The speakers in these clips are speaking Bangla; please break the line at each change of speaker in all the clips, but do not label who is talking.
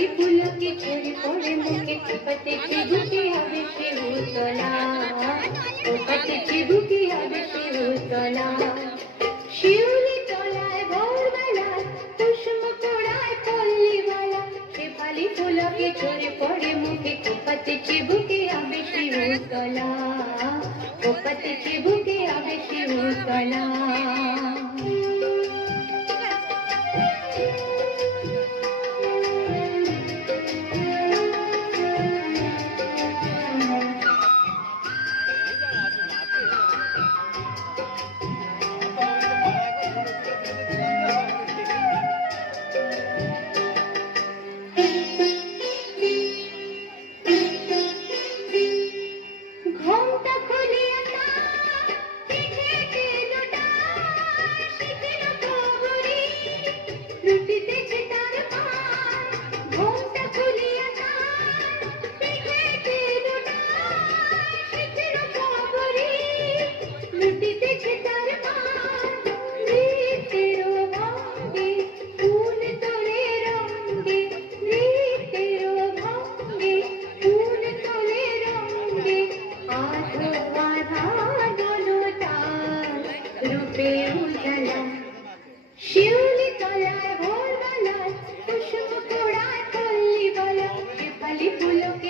ছবি পুলকে ছড়ি পড়ে, মুখে কপাতে চিবুকে হবে শিহুতলা কপাতে চিবুকে হবে শিহুতলা শিউলি তলায় ভোরবেলা, কুসুম কোড়ায় পল্লীবালা। শেফালি ফুলকে ছড়ি পড়ে, মুখে কপাতে চিবুকে হবে শিহুতলা কপাতে চিবুকে হবে শিহুতলা রৌদ্রে উজালা শিউলি তলায় ভোরবেলা কুসুম পোড়ায় পল্লী বলা পালি পুলকে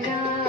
Lord.